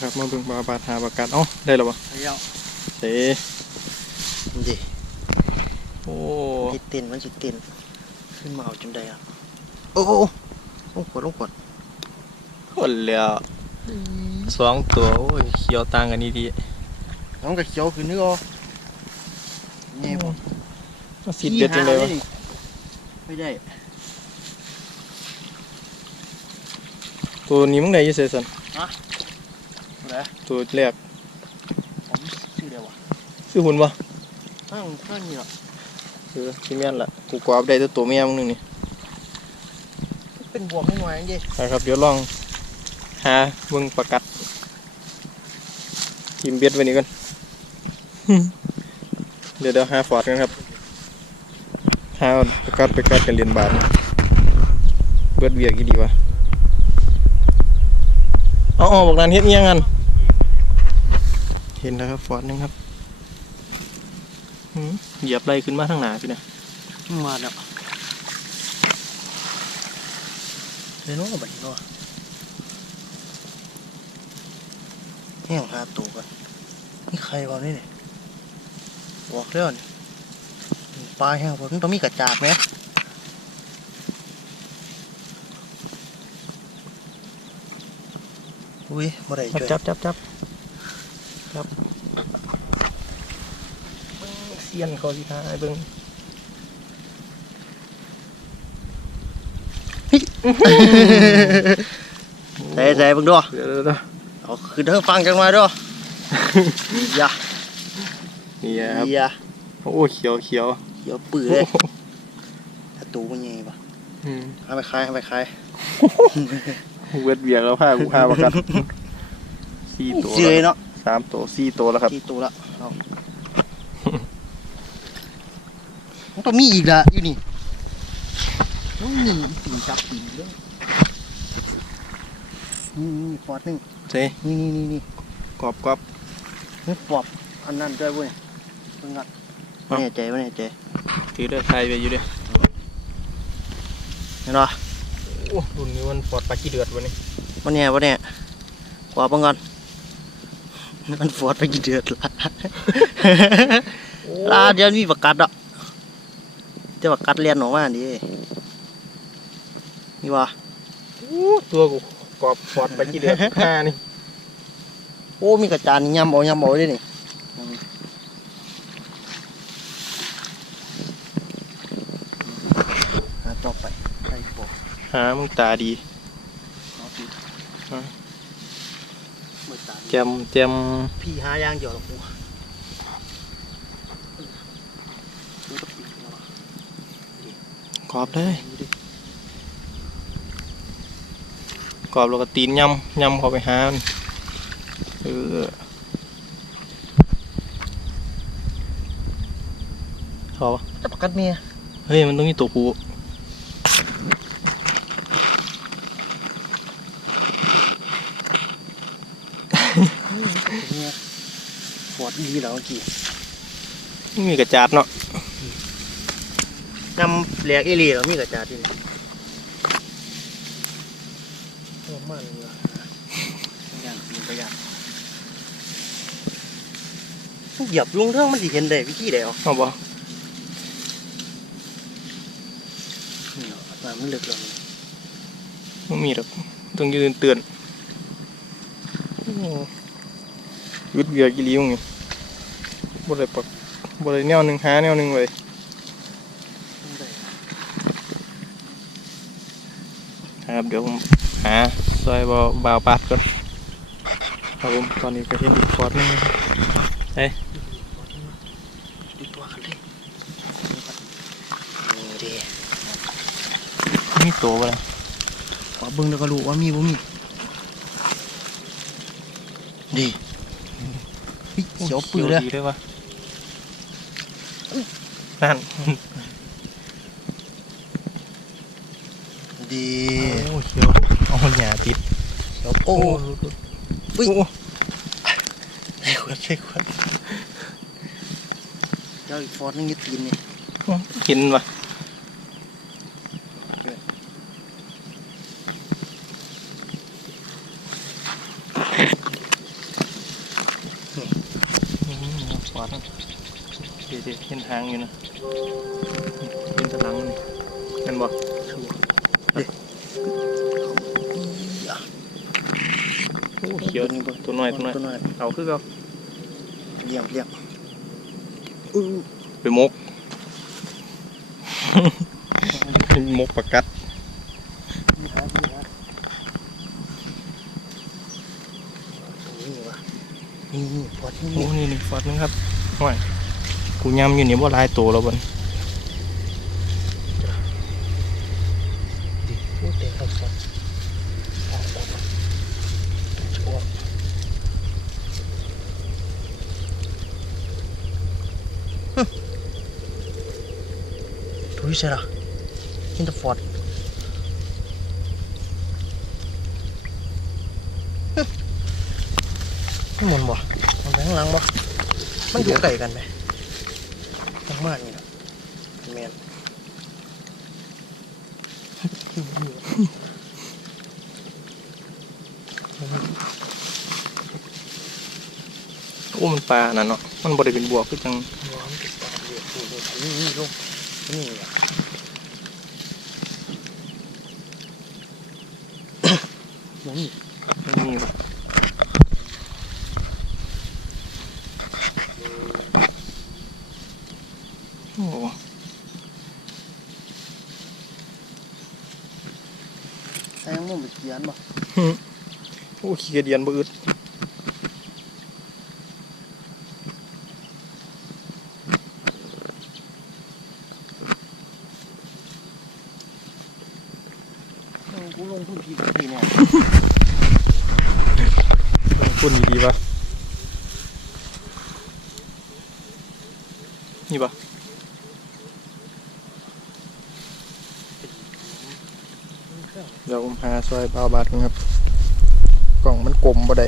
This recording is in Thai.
ครับมาเบิ่งบาบาดหาประกัดเอ้าได้แล้วบ่เดี๋ยวเด้ดิโอ้มันสิเต้นมันสิเต้นขึ้นมาเอาจนได้อะโอ้โอ้โอ้ลงขวดลงขวดคนแล้วสองตัวโอ้ยเขียวต่างกันนี่ดีน้องกับเขียวคือนึกอ๋อนี่ผมมาสิเด็ดจังเลยวะไม่ได้ตัวนี้มึงได้อยี่เซสันเห รอตัวแรกผมชื่อเดียววะซื้อหุ่นบ่ตั้งตั้งนี่หรอเออที่แม่นละกูกวาบได้แต่ตัวแม่มึงนึงนี่เป็นบวมไม่ไหวยังไงนะครับเดี๋ยวลองหาเบิ่งประกัดทิมเบ็ดไว้นี่ก่อนเดี๋ยวเดี๋ยวหาฟอร์ดกันครับหาประกัดประกัดกันเรียนบาทนี่เบิดเวียกอีดีวะเอ๋อบอกนั้นเฮ็ดอิหยังกัน เห็นแล้วครับฟอร์ดหนึงครับหืมเหยียบไรขึ้นมาทางหนาพี่นะมาแล้วเดี๋ยวน้องกับบัดนี้เนาะแห้งหาตัวกันนี่ใครวะนี่เนี่ยบอกแล้วนี่ปลาแห้งผมต้องมีกระจาดไหมอุ้ยบ่ได้จับช่วยจับจับ จับจับเบิ่งเสียนเขาสิทายเบิ่งใส่ใส่เบิ่งด้วยเดี๋ยวเดี๋ยวเดี๋ยวเอาคือเธอฟังจังมาด้วยอย่านี่ครับอย่าโอ้เขียวเขียวเดี๋ยวปื้อโอ้เลยโหถ้าตูมันยังไงปะอืมเอาไปคายเอาไปคายเวดเบียกแล้วผ้ากูผ้าประกันสี่ตัวเสื่อยแล้วเนาะ สามตัวสี่ตัวแล้วครับกี่ตัวละเอามันต้องมีอีกละอยู่นี่ต้องมีปีนจับปีนเรื่องนี่นี่ฟอดหนึ่งเจ๊นี่นี่นี่นี่กรอบกรอบนี่ฟอบอันนั้นด้วยเว้ยเพิ่งงัดเอ้าแน่ใจว่าแน่ใจถือเด้อไทยไปอยู่เด้อเห็นปะโอ้รุ่นนี้มันปลอดปลาขี้เดือดวะนี่วันนี้วันนี้กว่าเบังก่อน มันฟอดไปกี่เดือนละลาเดี๋ยวมีประกัดอะเดี๋ยวประกัดเรียนออกมาดินี่วะโอ้ตัวกูกรอบปลอดปลาขี้เดือดห้านี่โอ้มีกระจานยำเอายำเอาด้วยนี่หาต่อไปใครบอกหามึงตาดี เอาพี่ อะ เมื่อตาแจมแจมพี่หายางเดียวหรอกกูดูตะปีกแล้ววะกรอบเลยกรอบแล้วก็ตีนยำยำเข้าไปหามันเออพอปะจะประกัดเมียเฮ้ยมันต้องมีตัวผู้ เมีย ฟอดดีแล้วเมื่อกี้ไม่มีกระจาดเนาะนำแหลกเอเลีแล้วมีกระจาดที่นี่โอ้มันเลยว่ะย่างปีนไปย่างเหยียบลงเรื่องมันสิเห็นได้วิธีใดอ๋อเอาบ่นี่เนาะน้ำมันลึกแล้วนี่ไม่มีหรอกต้องยืนเตือน วิดเวียกิริวไงบ่ได้ปักบ่ได้แนวหนึ่งหาแนวหนึ่งเลยครับเดี๋ยวผมหาซอยบาบาวปาดก่อนครับผมตอนนี้ก็เห็นอีกฟอร์ดหนึงดูตัวกันเลยนี่ดิมีตัวบ่ล่ะขอเบิ่งแล้วก็รู้ว่ามีบ่มีดิ เฮ้ยเขียวปื้อเลยดีเลยวะนั่นดีโอ้เขียวเอาหยาติดเขียวโอ้อุ๊ยโอ้ใช่ขวดใช่ขวดเจ้าอีกฟอร์ดนึงยึดตีนนี่กินวะ อดนะเดี๋ยวๆเห็นหางอยู่นะเห็นตะลังนี่เห็นบ่อีหยะโอ้เขียวตัวนี้บ่ตัวน้อยตัวน้อยตัวน้อยเอาคือเอาเลี้ยงเลี้ยงอู้ไปมก มกประกัด นี่ฮะนี่ฮะนี่วะ นี่นี่ปอดนี่โอ้นี่นี่ฟอดนึงครับห่วยกูยำอยู่นี่ว่าลายตัวแล้วบนดิโอ้เต็มครับปอดออกออกออกฮึถุยเสร็จละกินแตะฟอดฮึไม่ หมุนบ่มันไปข้างหลังบ่มันอยู่ไกลกันไหมยังมากนี่นะแมนโอ้มันปลานั่นเนาะมันบ่ได้เป็นบวกคือจังน้ำติดตามเยอะนี่นี่นี่ลูกนี่ว่ะนี่ มันมีปะ โอ้แซงมุ่งไปเขียนบ่โอ้ขี้กระเดียนบ่อึดกูลงทุนทีทีเนี่ยลงทุนดีๆปะนี่ปะ เดี๋ยวผมหาซอยเบาบาทกันครับ กล่องมันกลมบ่ได้